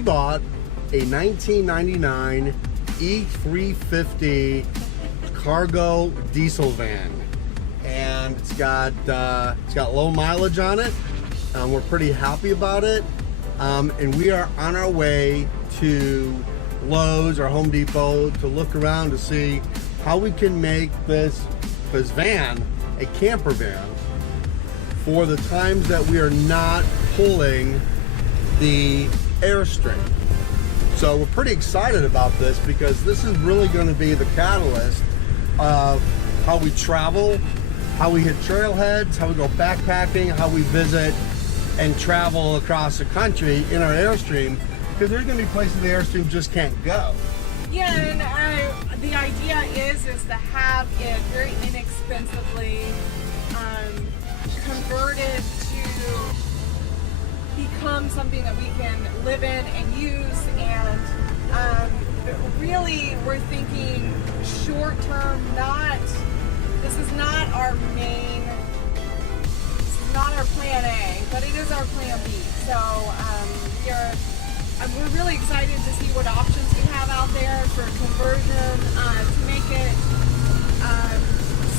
we bought a 1999 E350 cargo diesel van, and it's got low mileage on it. We're pretty happy about it, and we are on our way to Lowe's or Home Depot to look around to see how we can make this van a camper van for the times that we are not pulling the Airstream. So we're pretty excited about this because this is really going to be the catalyst of how we travel, how we hit trailheads, how we go backpacking, how we visit and travel across the country in our Airstream, because there's going to be places the Airstream just can't go. Yeah, and the idea is to have it very inexpensively converted to become something that we can live in and use, and really we're thinking short term. This is not our plan A, but it is our plan B. So we're really excited to see what options we have out there for conversion to make it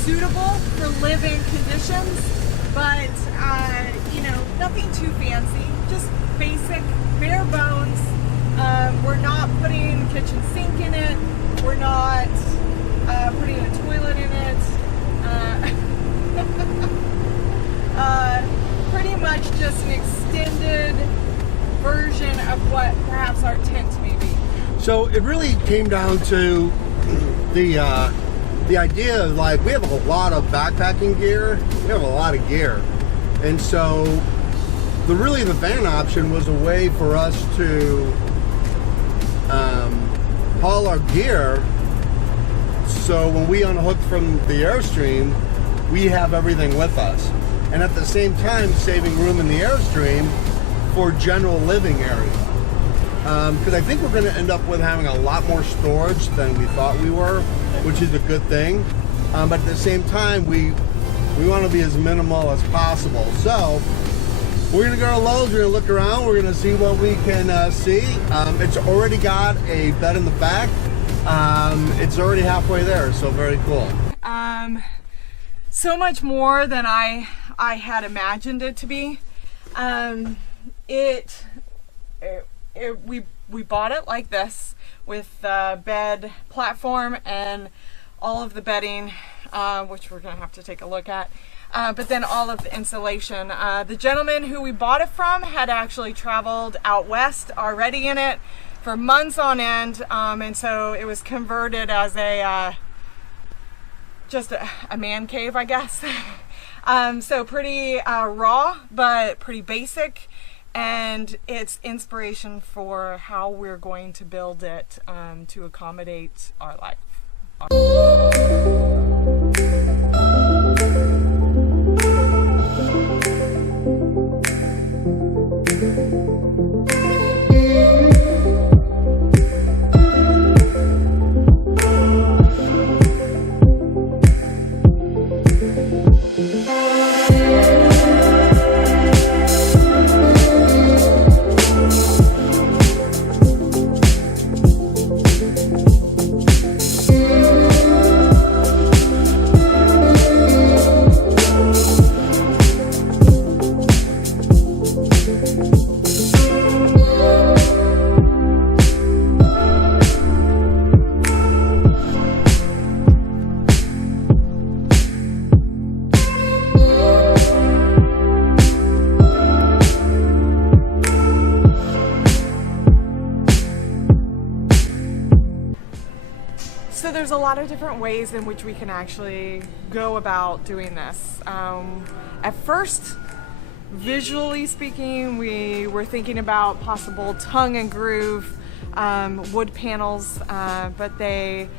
suitable for live-in conditions. But, nothing too fancy, just basic, bare bones. We're not putting a kitchen sink in it. We're not putting a toilet in it. Pretty much just an extended version of what perhaps our tent may be. So it really came down to the idea of, like, we have a lot of backpacking gear, we have a lot of gear, and so the van option was a way for us to haul our gear, so when we unhook from the Airstream, we have everything with us, and at the same time saving room in the Airstream for general living area. Because I think we're going to end up with having a lot more storage than we thought we were, which is a good thing. But at the same time, we want to be as minimal as possible. So we're going to go to Lowe's, we're going to look around, we're going to see what we can see. It's already got a bed in the back. It's already halfway there, so very cool. So much more than I had imagined it to be. We bought it like this, with the bed platform and all of the bedding, which we're gonna have to take a look at, but then all of the insulation. The gentleman who we bought it from had actually traveled out west already in it for months on end, and so it was converted as just a man cave, I guess. So pretty raw, but pretty basic. And it's inspiration for how we're going to build it to accommodate our life. So there's a lot of different ways in which we can actually go about doing this. At first, visually speaking, we were thinking about possible tongue and groove wood panels, but they,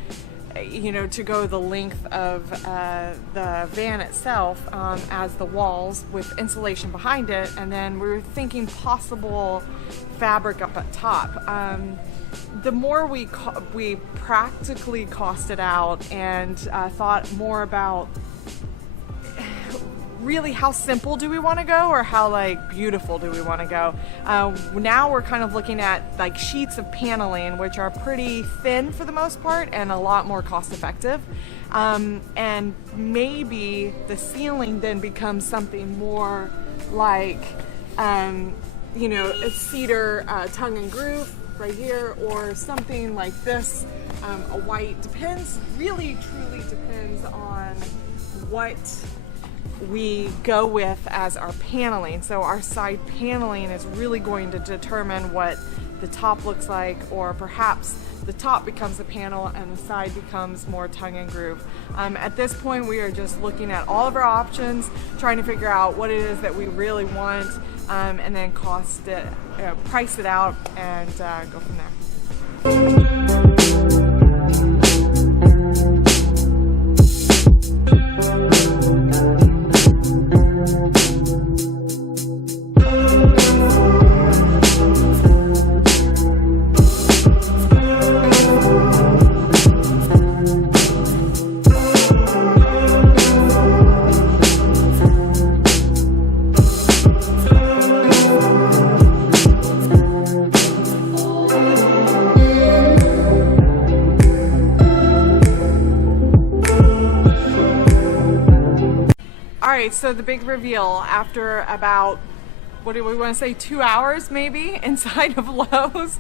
to go the length of the van itself as the walls with insulation behind it, and then we were thinking possible fabric up at top. The more we practically costed out and thought more about really how simple do we want to go, or how like beautiful do we want to go. Now we're kind of looking at like sheets of paneling, which are pretty thin for the most part and a lot more cost effective. And maybe the ceiling then becomes something more like, you know, a cedar tongue and groove right here, or something like this, a white. Depends, really truly depends on what we go with as our paneling. So our side paneling is really going to determine what the top looks like, or perhaps the top becomes a panel and the side becomes more tongue and groove. At this point, we are just looking at all of our options, trying to figure out what it is that we really want, and then price it out, and go from there. Alright, so the big reveal after about, what do we want to say, 2 hours maybe inside of Lowe's,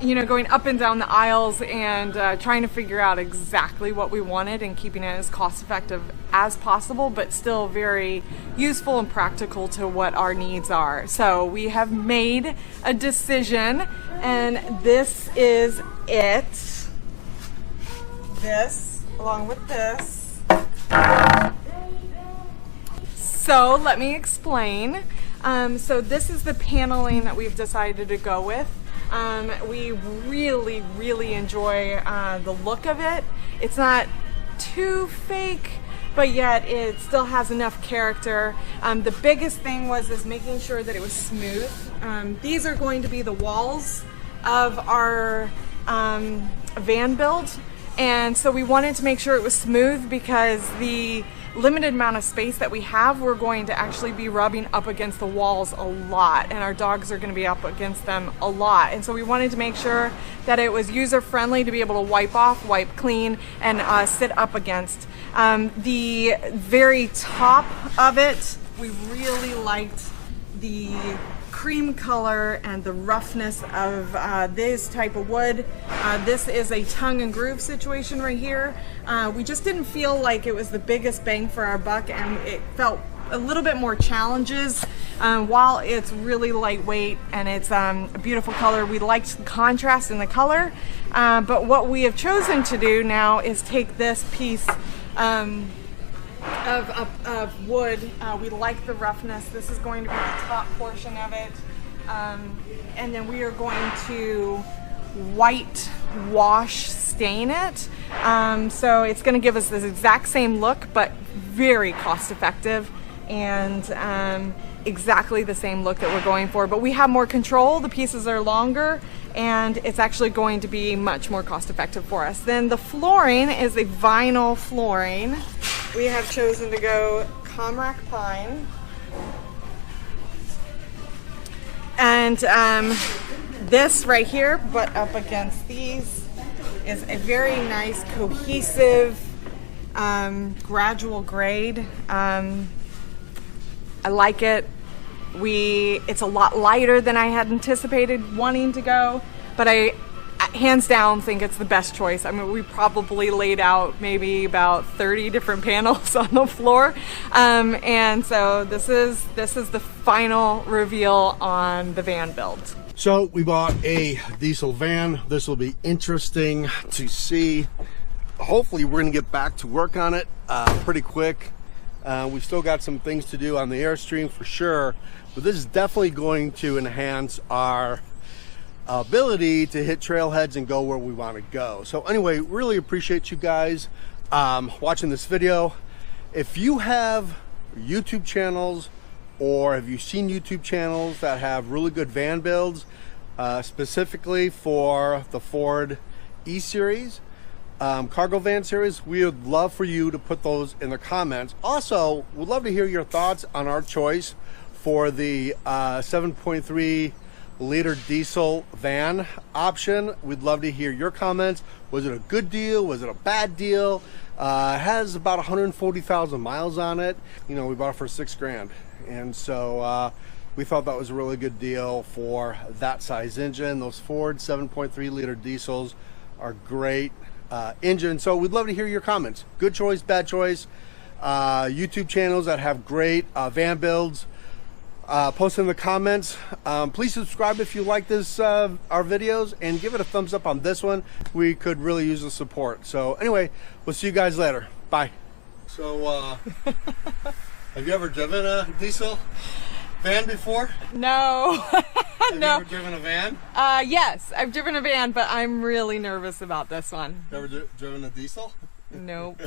you know, going up and down the aisles and trying to figure out exactly what we wanted and keeping it as cost effective as possible, but still very useful and practical to what our needs are. So we have made a decision, and this is it. This, along with this. So let me explain. So this is the paneling that we've decided to go with. We really, really enjoy the look of it. It's not too fake, but yet it still has enough character. The biggest thing was making sure that it was smooth. These are going to be the walls of our van build, and so we wanted to make sure it was smooth because the limited amount of space that we have, we're going to actually be rubbing up against the walls a lot, and our dogs are going to be up against them a lot. And so we wanted to make sure that it was user friendly to be able to wipe off, wipe clean, and sit up against. The very top of it, we really liked the cream color and the roughness of this type of wood. This is a tongue and groove situation right here. We just didn't feel like it was the biggest bang for our buck, and it felt a little bit more challenges. While it's really lightweight and it's a beautiful color, we liked the contrast in the color. But what we have chosen to do now is take this piece of wood. We like the roughness. This is going to be the top portion of it, and then we are going to white wash stain it, so it's going to give us this exact same look, but very cost effective, and exactly the same look that we're going for, but we have more control. The pieces are longer, and it's actually going to be much more cost effective for us. Then the flooring is a vinyl flooring. We have chosen to go Comrack Pine, and this right here, but up against these, is a very nice cohesive gradual grade. I like it. It's a lot lighter than I had anticipated wanting to go, but I hands down think it's the best choice. I mean, we probably laid out maybe about 30 different panels on the floor, and so this is the final reveal on the van build. So we bought a diesel van. This will be interesting to see. Hopefully we're gonna get back to work on it pretty quick. We've still got some things to do on the Airstream for sure, but this is definitely going to enhance our ability to hit trailheads and go where we want to go. So anyway, really appreciate you guys watching this video. If you have YouTube channels, or have you seen YouTube channels that have really good van builds, specifically for the Ford E-Series, cargo van series, we would love for you to put those in the comments. Also, we'd love to hear your thoughts on our choice for the 7.3 liter diesel van option. We'd love to hear your comments. Was it a good deal? Was it a bad deal? It has about 140,000 miles on it. You know, we bought it for $6,000, and so we thought that was a really good deal for that size engine. Those Ford 7.3 liter diesels are great engine. So we'd love to hear your comments. Good choice, bad choice. YouTube channels that have great van builds, post in the comments. Please subscribe if you like this our videos, and give it a thumbs up on this one. We could really use the support. So anyway, we'll see you guys later. Bye. So have you ever driven a diesel van before? No. Have No. you ever driven a van? Yes, I've driven a van, but I'm really nervous about this one. Ever driven a diesel? Nope.